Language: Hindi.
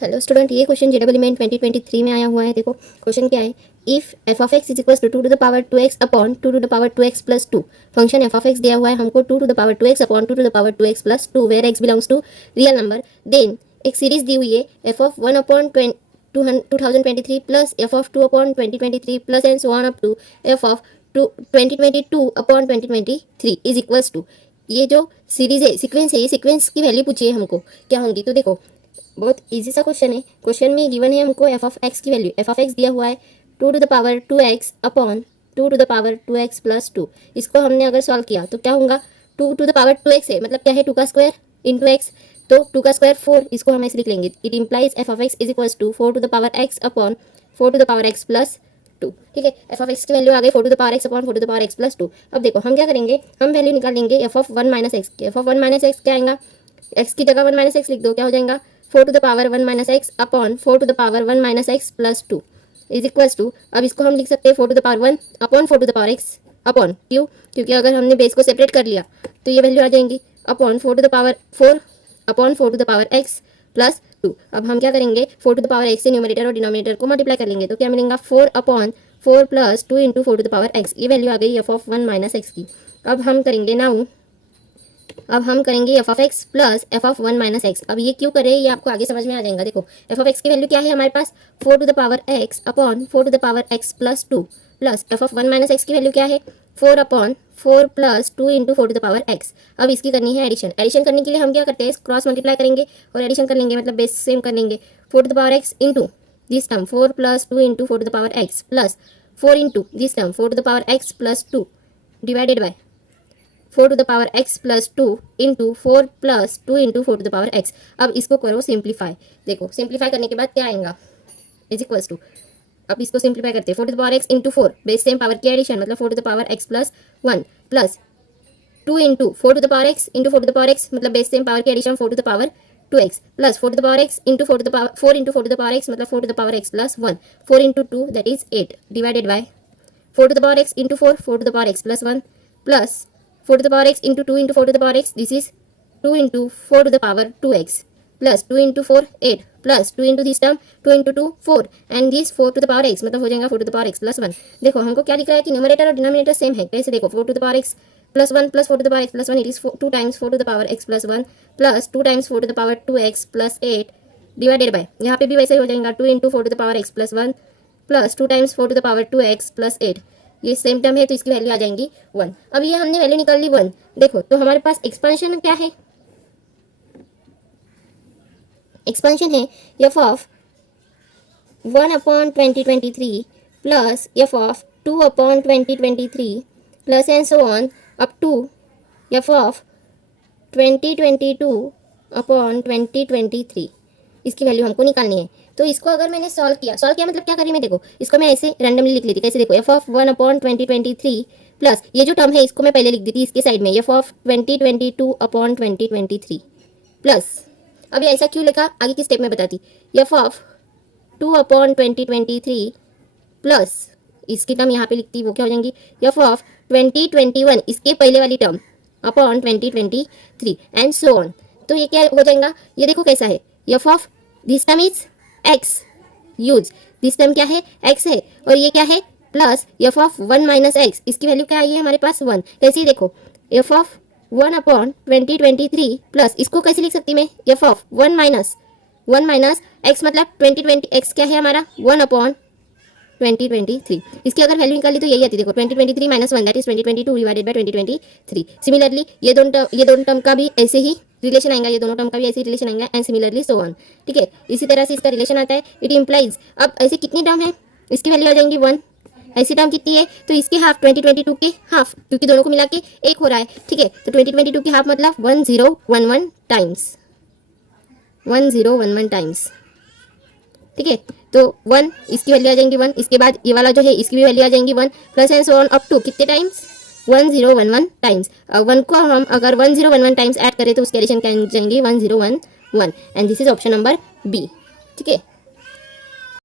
हेलो स्टूडेंट, ये क्वेश्चन जेडबल में 2023 में आया हुआ है। देखो क्वेश्चन क्या है। If F of X is equal to to the power 2x upon two the power 2x plus 2। Function F of X दिया हुआ है हमको two the power 2x upon two the power 2x plus 2 where x belongs to real number. Then एक सीरीज दी हुई है F of 1 upon 2023 plus F of 2 upon 2023 plus and so on up to f of 2022 upon 2023 is equals to. ये जो सीरीज है, सीक्वेंस है, ये सीक्वेंस की वैल्यू पूछी है हमको क्या होंगी। तो देखो बहुत इजी सा क्वेश्चन है। क्वेश्चन में गिवन है हमको एफ ऑफ एक्स की वैल्यू। एफ ऑफ एक्स दिया हुआ है two to the power 2x upon two to the power 2x plus 2। इसको हमने अगर सॉल्व किया तो क्या होगा, to to the power 2x है मतलब क्या है 2 का स्क्वायर इंटू एक्स, तो 2 का स्क्वायर 4, इसको हम ऐसे लिख लेंगे। It implies F of X is equals to 4 to the power x upon 4 to the power x plus 2। ठीक है, एफ ऑफ एक्स की वैल्यू आ गई 4 to the power x upon 4 to the power x plus 2। अब देखो हम क्या करेंगे, हम वैल्यू निकालेंगे एफ ऑफ 1 माइनस एक्स की। एफ ऑफ 1 माइनस एक्स क्या आएगा, एक्स की जगह 1 माइनस एक्स लिख दो, क्या हो जाएगा 4 to the power 1 minus x upon 4 to the power 1 minus x plus 2 is equals to. अब इसको हम लिख सकते हैं 4 to the power 1 upon 4 to the power x upon क्यों, क्योंकि अगर हमने बेस को सेपरेट कर लिया तो ये वैल्यू आ जाएंगी upon 4 to the power 4 upon 4 to the power x plus 2। अब हम क्या करेंगे, 4 टू द पावर एक्स से न्यूमरेटर और डिनोमिनेटर को मल्टीप्लाई कर लेंगे तो क्या मिलेगा 4 upon 4 plus 2 into 4 to the power x. ये वैल्यू आ गई एफ ऑफ 1 माइनस एक्स की। अब हम करेंगे नाउ, अब हम करेंगे F of x plus F of 1 minus x. अब ये क्यों करें ये आपको आगे समझ में आ जाएगा। देखो एफ ऑफ एक्स की वैल्यू क्या है हमारे पास 4 to the power x upon 4 to the power x plus 2 plus F of 1 minus x की वैल्यू क्या है 4 upon 4 plus 2 into 4 to the power x. अब इसकी करनी है एडिशन। एडिशन करने के लिए हम क्या करते हैं, क्रॉस मल्टीप्लाई करेंगे और एडिशन कर लेंगे, मतलब बेस सेम कर लेंगे। 4 to the power x into this term 4 plus 2 into 4 to the power x plus 4 into this term 4 to the power x plus 2 divided by 4 to the power x plus 2 into 4 plus 2 into 4 to the power x। अब इसको करो सिंप्लीफाई। देखो सिंप्लीफाई करने के बाद क्या आएगा, इज इक्वल्स टू। अब इसको सिंप्लीफाई करते हैं 4 to the power x into 4 base same power की एडिशन, मतलब 4 to the power x plus 1 plus 2 into 4 to the power x into 4 to the power x, मतलब बेस सेम पावर की addition 4 to the power 2x plus 4 to the power x into 4 to the power 4 into 4 to the power x, मतलब 4 to the power x plus 1। 4 into 2 that is 8 divided by 4 to the power x into 4 4 to the power x plus 1 plus 4 to the power x into 2 into 4 to the power x, this is 2 into 4 to the power 2x plus 2 into 4 8 plus 2 into this term 2 into 2 4 and this 4 to the power x, मतलब हो जाएगा 4 to the power x plus 1। देखो हमको क्या लिखा है कि न्यूमरेटर और डिनोमिनेटर सेम है। कैसे, देखो 4 to the power x plus 1 plus 4 to the power x plus 1, it is 2 times 4 to the power x plus 1 plus 2 times 4 to the power 2x plus 8 divided bye, यहाँ पे भी वैसे ही हो जाएगा 2 into 4 to the power x plus 1 plus 2 times 4 to the power 2x plus 8। ये सेम टर्म है तो इसकी वैल्यू आ जाएंगी 1। अब ये हमने वैल्यू निकाल ली 1। देखो तो हमारे पास एक्सपेंशन क्या है, एक्सपेंशन है F of 1 upon 2023 plus F of 2 upon 2023 plus and so on up to f of 2022 upon 2023। इसकी वैल्यू हमको निकालनी है। तो इसको अगर मैंने सॉल्व किया मतलब क्या करी मैं, देखो इसको मैं ऐसे रैंडमली लिख लेती। कैसे, देखो एफ ऑफ 1 अपॉन 2023 प्लस ये जो टर्म है इसको मैं पहले लिख देती इसके साइड में, एफ ऑफ 2022 अपॉन 2023 प्लस, अब ये ऐसा क्यों लिखा आगे की स्टेप में बताती, एफ ऑफ 2 अपॉन 2023 प्लस इसकी टर्म यहाँ पे लिखती, वो क्या हो जाएंगी एफ ऑफ 2021 इसके पहले वाली term upon 2023 and so on. तो ये क्या हो जाएगा, ये देखो कैसा है, F of this term is x use, this term क्या है x है और ये क्या है plus F of 1 minus x, इसकी वैल्यू क्या आई है हमारे पास 1। कैसे, देखो एफ ऑफ 1 अपॉन 2023 प्लस इसको कैसे लिख सकती मैं, एफ ऑफ 1 माइनस एक्स, मतलब 2020 एक्स क्या है हमारा 1 अपॉन 2023। इसकी अगर वैल्यू निकाली तो यही आती है, देखो 2023 minus 1 that is 2022 divided by 2023। Similarly ये दोनों टर्म का भी ऐसे ही रिलेशन आएगा, ये दोनों टर्म का भी ऐसे ही रिलेशन आएगा एंड सिमिलरली सो ऑन। ठीक है, इसी तरह से इसका रिलेशन आता है। इट इम्प्लाइज, अब ऐसे कितनी टर्म है इसकी वैल्यू आ जाएंगी 1। ऐसी टर्म कितनी है तो इसके हाफ 2022 के हाफ, क्योंकि दोनों को मिला के एक हो रहा है। ठीक है, तो 2022 के हाफ मतलब 1011 टाइम्स, 1011 टाइम्स। ठीक है, तो 1 इसकी वैल्यू आ जाएंगी 1। इसके बाद ये वाला जो है इसकी भी वैल्यू आ जाएंगी 1 plus and so on up to कितने टाइम्स 1011 टाइम्स। 1 को हम अगर 1011 टाइम्स ऐड करें तो उसकी एडिशन क्या जाएंगी 1011 and this is option number B. ठीक है।